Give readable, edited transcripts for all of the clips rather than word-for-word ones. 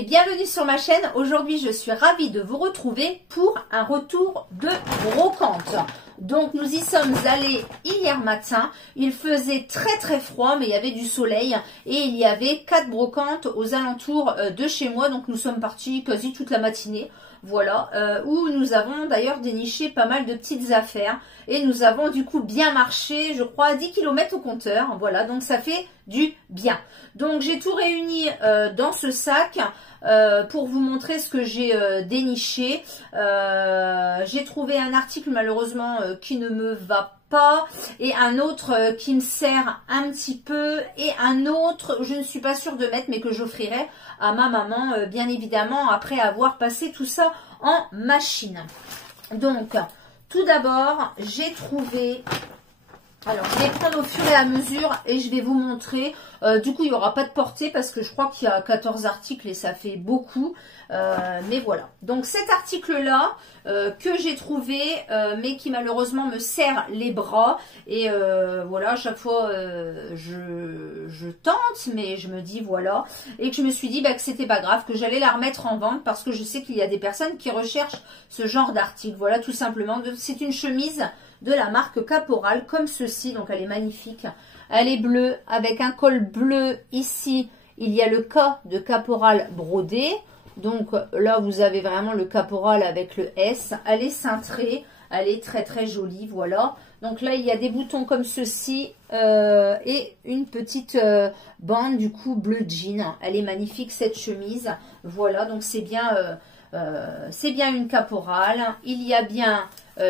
et bienvenue sur ma chaîne. Aujourd'hui, je suis ravie de vous retrouver pour un retour de brocante. Donc, nous y sommes allés hier matin. Il faisait très froid, mais il y avait du soleil et il y avait 4 brocantes aux alentours de chez moi. Donc, nous sommes partis quasi toute la matinée. Voilà, où nous avons d'ailleurs déniché pas mal de petites affaires. Et nous avons du coup bien marché, je crois, 10 km au compteur. Voilà, donc ça fait du bien. Donc j'ai tout réuni dans ce sac pour vous montrer ce que j'ai déniché. J'ai trouvé un article malheureusement qui ne me va pas, et un autre qui me sert un petit peu, et un autre je ne suis pas sûre de mettre mais que j'offrirai à ma maman bien évidemment après avoir passé tout ça en machine. Donc tout d'abord j'ai trouvé, alors je vais prendre au fur et à mesure et je vais vous montrer. Du coup il n'y aura pas de portée parce que je crois qu'il y a 14 articles et ça fait beaucoup. Mais voilà. Donc cet article-là que j'ai trouvé mais qui malheureusement me serre les bras. Et voilà, à chaque fois je tente mais je me dis voilà. Et que je me suis dit bah, que c'était pas grave, que j'allais la remettre en vente parce que je sais qu'il y a des personnes qui recherchent ce genre d'article. Voilà tout simplement. C'est une chemise de la marque Caporal comme ceci. Donc elle est magnifique. Elle est bleue avec un col bleu ici. Il y a le K de Caporal brodé. Donc là, vous avez vraiment le Caporal avec le S. Elle est cintrée. Elle est très jolie. Voilà. Donc là, il y a des boutons comme ceci. Et une petite bande du coup bleu jean. Elle est magnifique cette chemise. Voilà. Donc c'est bien une Caporal. Il y a bien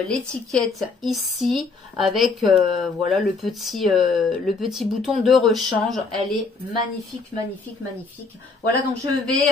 l'étiquette ici avec voilà le petit bouton de rechange. Elle est magnifique. Voilà, donc je vais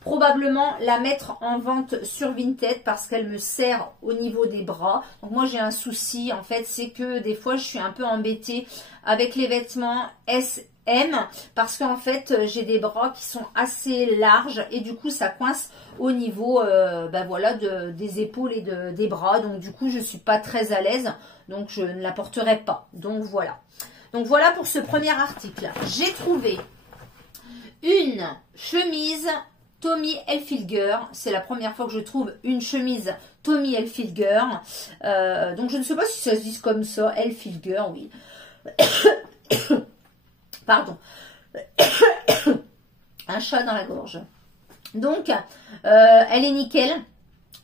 probablement la mettre en vente sur Vinted parce qu'elle me sert au niveau des bras. Donc moi j'ai un souci en fait, c'est que des fois je suis un peu embêtée avec les vêtements SM parce qu'en fait j'ai des bras qui sont assez larges et du coup ça coince au niveau ben voilà, des épaules et des bras. Donc du coup je suis pas très à l'aise, donc je ne la porterai pas. Donc voilà pour ce premier article. J'ai trouvé une chemise Tommy Hilfiger. C'est la première fois que je trouve une chemise Tommy Hilfiger. Donc je ne sais pas si ça se dit comme ça, Hilfiger, oui. Pardon. Un chat dans la gorge. Donc, elle est nickel.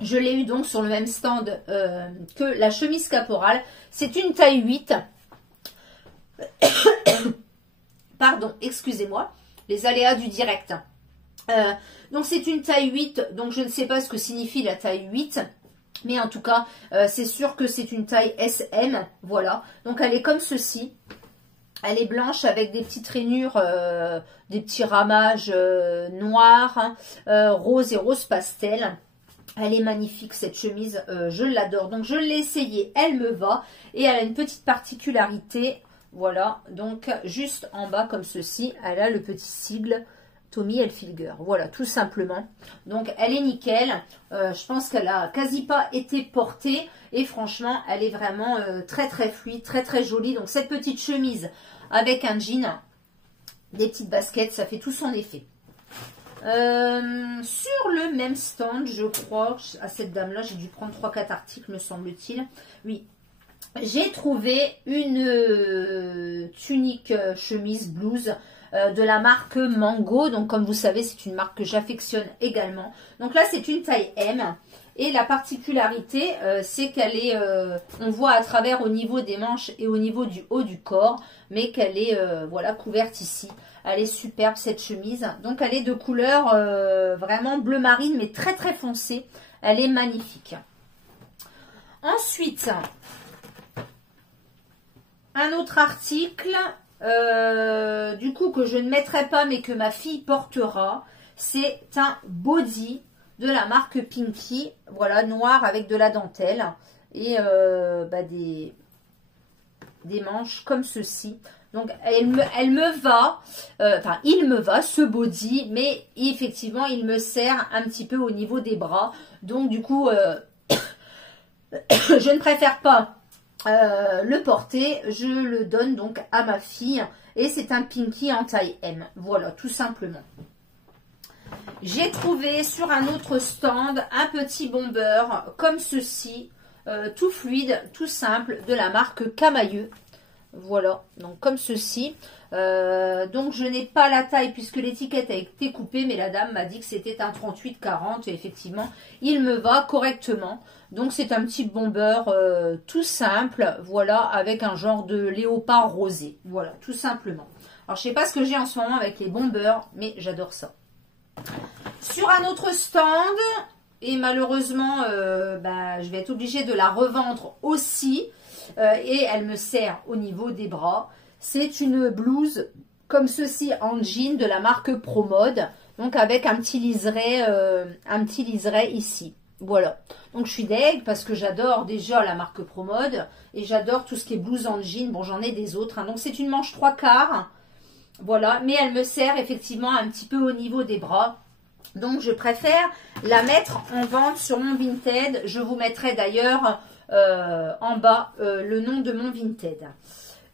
Je l'ai eu donc sur le même stand que la chemise Caporal. C'est une taille 8. Pardon, excusez-moi. Les aléas du direct. Donc, c'est une taille 8. Donc, je ne sais pas ce que signifie la taille 8. Mais en tout cas, c'est sûr que c'est une taille SM. Voilà. Donc, elle est comme ceci. Elle est blanche avec des petites rainures, des petits ramages noirs, rose et rose pastel. Elle est magnifique cette chemise, je l'adore. Donc je l'ai essayée, elle me va. Et elle a une petite particularité, voilà, donc juste en bas comme ceci, elle a le petit sigle Tommy Hilfiger. Voilà, tout simplement. Donc elle est nickel. Je pense qu'elle a quasi pas été portée. Et franchement, elle est vraiment très fluide, très jolie. Donc cette petite chemise avec un jean, des petites baskets, ça fait tout son effet. Sur le même stand, je crois, à cette dame-là, j'ai dû prendre 3-4 articles, me semble-t-il. Oui, j'ai trouvé une tunique chemise blouse de la marque Mango. Donc comme vous savez, c'est une marque que j'affectionne également. Donc là, c'est une taille M. Et la particularité, c'est qu'elle est, on voit à travers au niveau des manches et au niveau du haut du corps, mais qu'elle est, voilà, couverte ici. Elle est superbe cette chemise. Donc elle est de couleur vraiment bleu marine, mais très foncée. Elle est magnifique. Ensuite, un autre article, du coup que je ne mettrai pas, mais que ma fille portera. C'est un body de la marque Pinky, voilà, noir avec de la dentelle et bah, des manches comme ceci. Donc elle me va, enfin il me va ce body, mais effectivement il me sert un petit peu au niveau des bras. Donc du coup je ne préfère pas le porter, je le donne donc à ma fille et c'est un Pinky en taille M. Voilà, tout simplement. J'ai trouvé sur un autre stand un petit bomber comme ceci, tout fluide, tout simple, de la marque Camailleux. Voilà, donc comme ceci. Donc je n'ai pas la taille puisque l'étiquette a été coupée, mais la dame m'a dit que c'était un 38-40 et effectivement, il me va correctement. Donc c'est un petit bomber tout simple, voilà, avec un genre de léopard rosé. Voilà, tout simplement. Alors je sais pas ce que j'ai en ce moment avec les bombers, mais j'adore ça. Sur un autre stand, et malheureusement, je vais être obligée de la revendre aussi. Et elle me sert au niveau des bras. C'est une blouse comme ceci en jean de la marque ProMode. Donc avec un petit liseré ici. Voilà. Donc je suis deg parce que j'adore déjà la marque ProMode. Et j'adore tout ce qui est blouse en jean. Bon, j'en ai des autres. Hein. Donc c'est une manche 3/4. Voilà. Mais elle me sert effectivement un petit peu au niveau des bras. Donc je préfère la mettre en vente sur mon Vinted. Je vous mettrai d'ailleurs en bas le nom de mon Vinted.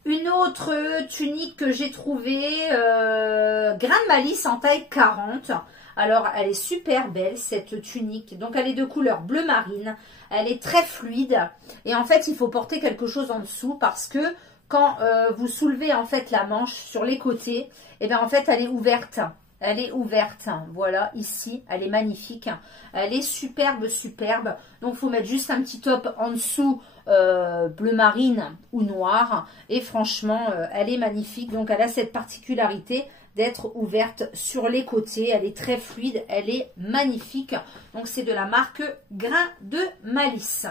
Une autre tunique que j'ai trouvée, grain de malice en taille 40. Alors elle est super belle cette tunique. Donc elle est de couleur bleu marine. Elle est très fluide. Et en fait il faut porter quelque chose en dessous parce que quand vous soulevez en fait la manche sur les côtés, et bien en fait elle est ouverte. Elle est ouverte, voilà, ici, elle est magnifique. Elle est superbe, superbe. Donc, il faut mettre juste un petit top en dessous, bleu marine ou noir. Et franchement, elle est magnifique. Donc, elle a cette particularité d'être ouverte sur les côtés. Elle est très fluide, elle est magnifique. Donc, c'est de la marque Grain de Malice.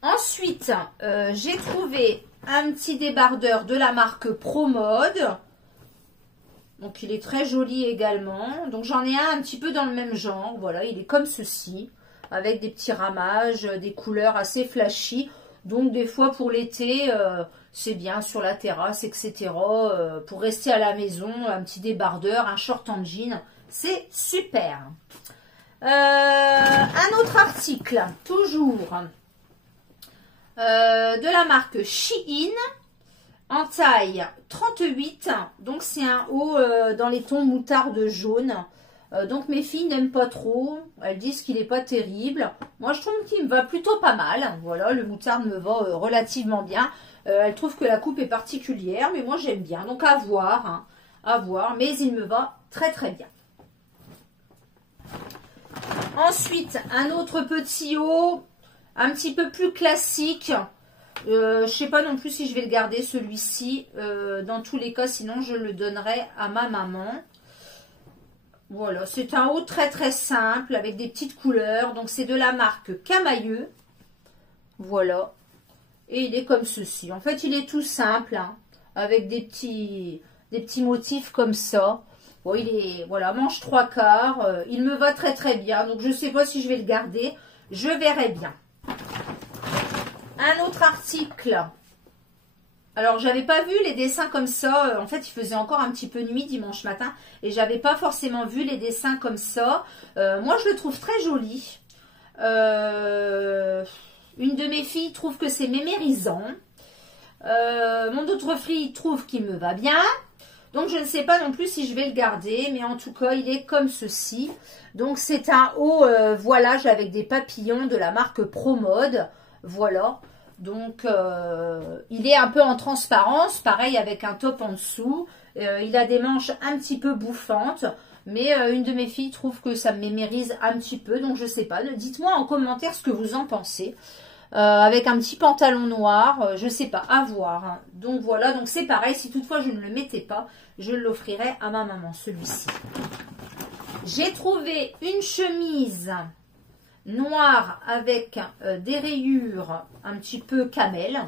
Ensuite, j'ai trouvé un petit débardeur de la marque ProMode. Donc, il est très joli également. Donc, j'en ai un petit peu dans le même genre. Voilà, il est comme ceci. Avec des petits ramages, des couleurs assez flashy. Donc, des fois, pour l'été, c'est bien sur la terrasse, etc. Pour rester à la maison, un petit débardeur, un short en jean. C'est super. Un autre article, toujours, de la marque Shein. En taille 38, donc c'est un haut dans les tons moutarde jaune. Donc mes filles n'aiment pas trop, elles disent qu'il n'est pas terrible. Moi je trouve qu'il me va plutôt pas mal. Voilà, le moutarde me va relativement bien. Elles trouvent que la coupe est particulière, mais moi j'aime bien. Donc à voir, hein, à voir, mais il me va très très bien. Ensuite, un autre petit haut, un petit peu plus classique. Je sais pas non plus si je vais le garder celui-ci. Dans tous les cas, sinon je le donnerai à ma maman. Voilà, c'est un haut très très simple avec des petites couleurs. Donc c'est de la marque Camailleux. Voilà. Et il est comme ceci. En fait, il est tout simple, hein, avec des petits motifs comme ça. Bon, il est, voilà, manche 3/4. Il me va très très bien. Donc je sais pas si je vais le garder. Je verrai bien. Un autre article. Alors, j'avais pas vu les dessins comme ça. En fait, il faisait encore un petit peu nuit dimanche matin. Et j'avais pas forcément vu les dessins comme ça. Moi, je le trouve très joli. Une de mes filles trouve que c'est mémérisant. Mon autre fille trouve qu'il me va bien. Donc, je ne sais pas non plus si je vais le garder. Mais en tout cas, il est comme ceci. Donc, c'est un haut voilage avec des papillons de la marque ProMode. Voilà, donc il est un peu en transparence, pareil avec un top en dessous. Il a des manches un petit peu bouffantes, mais une de mes filles trouve que ça me mémérise un petit peu, donc je sais pas. Dites-moi en commentaire ce que vous en pensez. Avec un petit pantalon noir, je sais pas, à voir. Hein. Donc voilà, donc c'est pareil, si toutefois je ne le mettais pas, je l'offrirai à ma maman, celui-ci. J'ai trouvé une chemise noir avec des rayures un petit peu camel.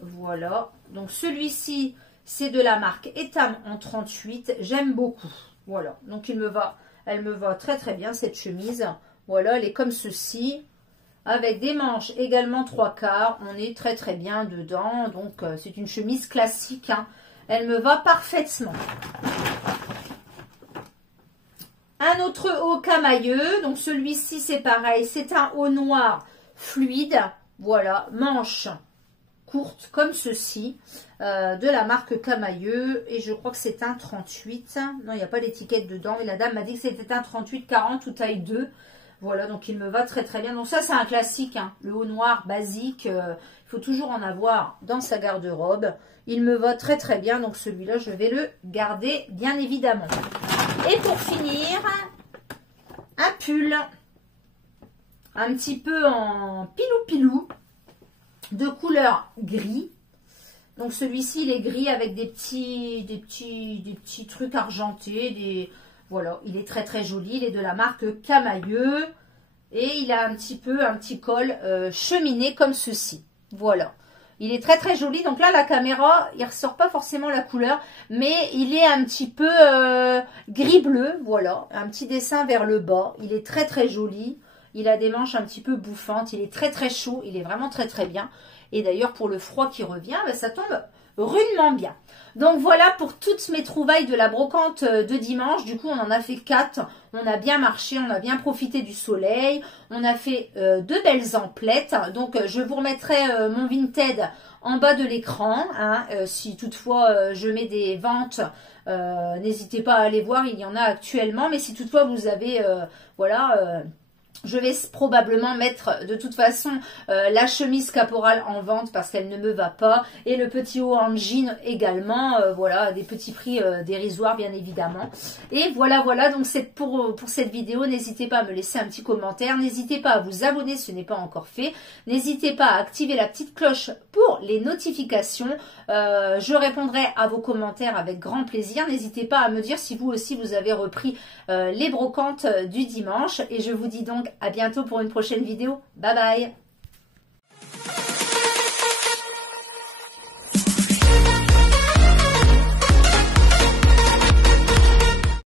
Voilà. Donc celui-ci, c'est de la marque Etam en 38. J'aime beaucoup. Voilà. Donc elle me va très très bien cette chemise. Voilà, elle est comme ceci. Avec des manches également 3/4. On est très très bien dedans. Donc c'est une chemise classique. Hein. Elle me va parfaitement. Un autre haut camailleux, donc celui-ci c'est pareil, c'est un haut noir fluide, voilà, manche courte comme ceci, de la marque Camailleux, et je crois que c'est un 38. Non, il n'y a pas d'étiquette dedans, mais la dame m'a dit que c'était un 38-40 ou taille 2. Voilà, donc il me va très très bien. Donc ça, c'est un classique, hein, le haut noir basique. Il faut toujours en avoir dans sa garde-robe. Il me va très très bien, donc celui-là, je vais le garder, bien évidemment. Et pour finir, un pull, un petit peu en pilou-pilou, de couleur gris. Donc celui-ci, il est gris avec des petits trucs argentés. Voilà, il est très très joli. Il est de la marque Camailleux. Et il a un petit col cheminé comme ceci. Voilà. Il est très très joli. Donc là, la caméra, il ressort pas forcément la couleur, mais il est un petit peu gris-bleu. Voilà, un petit dessin vers le bas. Il est très très joli. Il a des manches un petit peu bouffantes. Il est très très chaud. Il est vraiment très très bien. Et d'ailleurs, pour le froid qui revient, ben, ça tombe rudement bien. Donc voilà pour toutes mes trouvailles de la brocante de dimanche. Du coup, on en a fait 4. On a bien marché, on a bien profité du soleil. On a fait 2 belles emplettes. Donc, je vous remettrai mon Vinted en bas de l'écran. Hein, si toutefois je mets des ventes, n'hésitez pas à aller voir. Il y en a actuellement. Mais si toutefois vous avez, voilà... je vais probablement mettre de toute façon la chemise caporale en vente parce qu'elle ne me va pas. Et le petit haut en jean également. Voilà, des petits prix dérisoires bien évidemment. Et voilà, donc c'est pour cette vidéo. N'hésitez pas à me laisser un petit commentaire. N'hésitez pas à vous abonner si ce n'est pas encore fait. N'hésitez pas à activer la petite cloche pour les notifications. Je répondrai à vos commentaires avec grand plaisir. N'hésitez pas à me dire si vous aussi vous avez repris les brocantes du dimanche. Et je vous dis donc à bientôt pour une prochaine vidéo. Bye bye!